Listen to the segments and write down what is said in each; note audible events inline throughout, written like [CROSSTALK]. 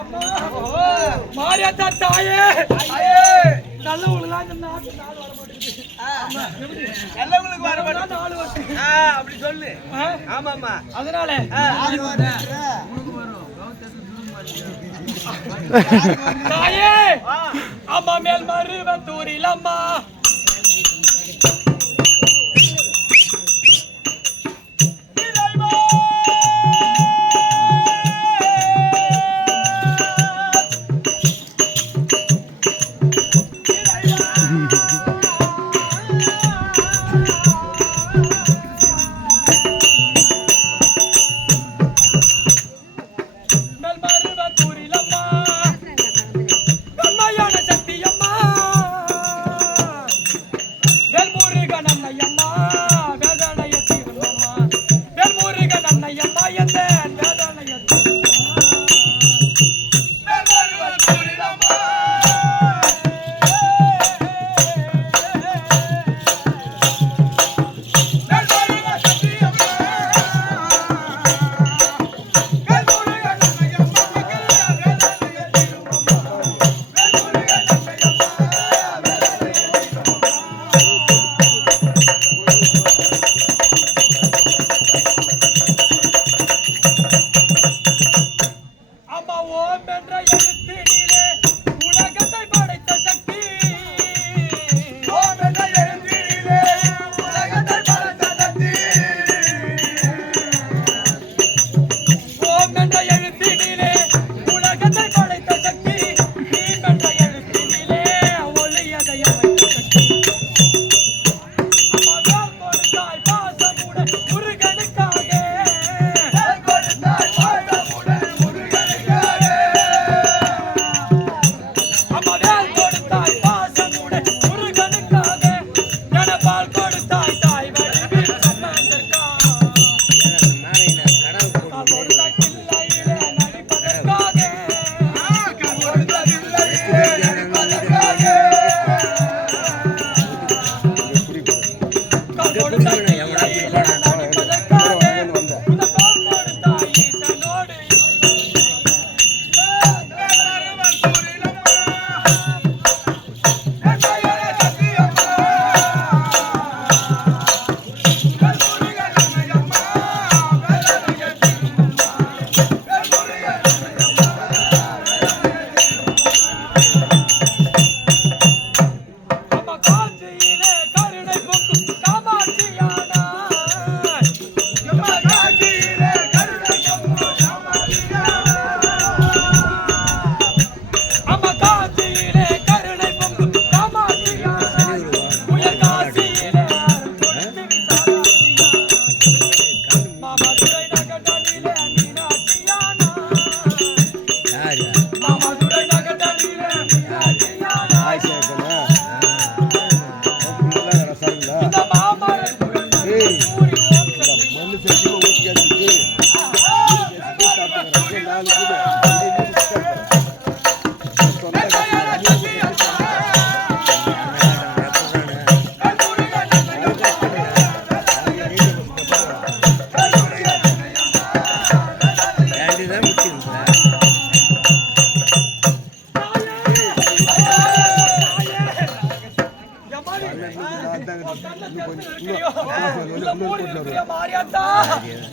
[LAUGHS] மாரியாத்தா தாயே நல்லவங்களுக்குலாம் இந்த நாட்டு நாள் வர மாட்டேங்குது நல்லவங்களுக்கு வர மாட்டேன் நாலு வருஷம் அப்படி சொல்லு ஆமாம்மா அதனால உனக்கு வரும் தாயே அம்மா மேல் மருவத்தூரில் அம்மா.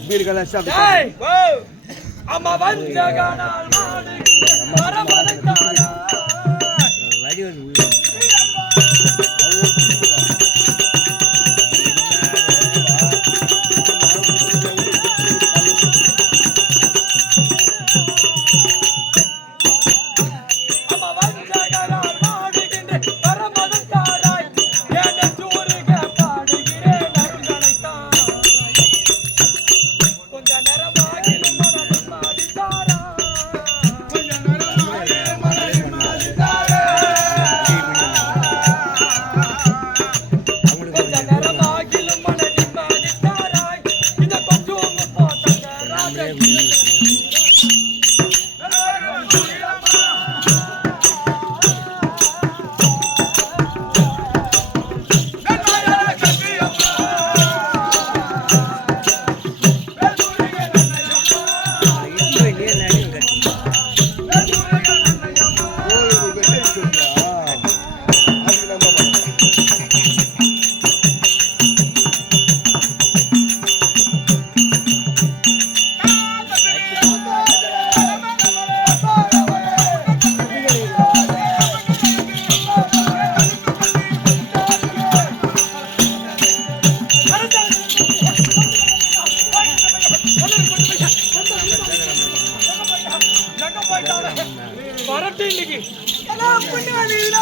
வீடுகளை அம்மா வந்த 哎。பொண்ணு வந்தீங்களா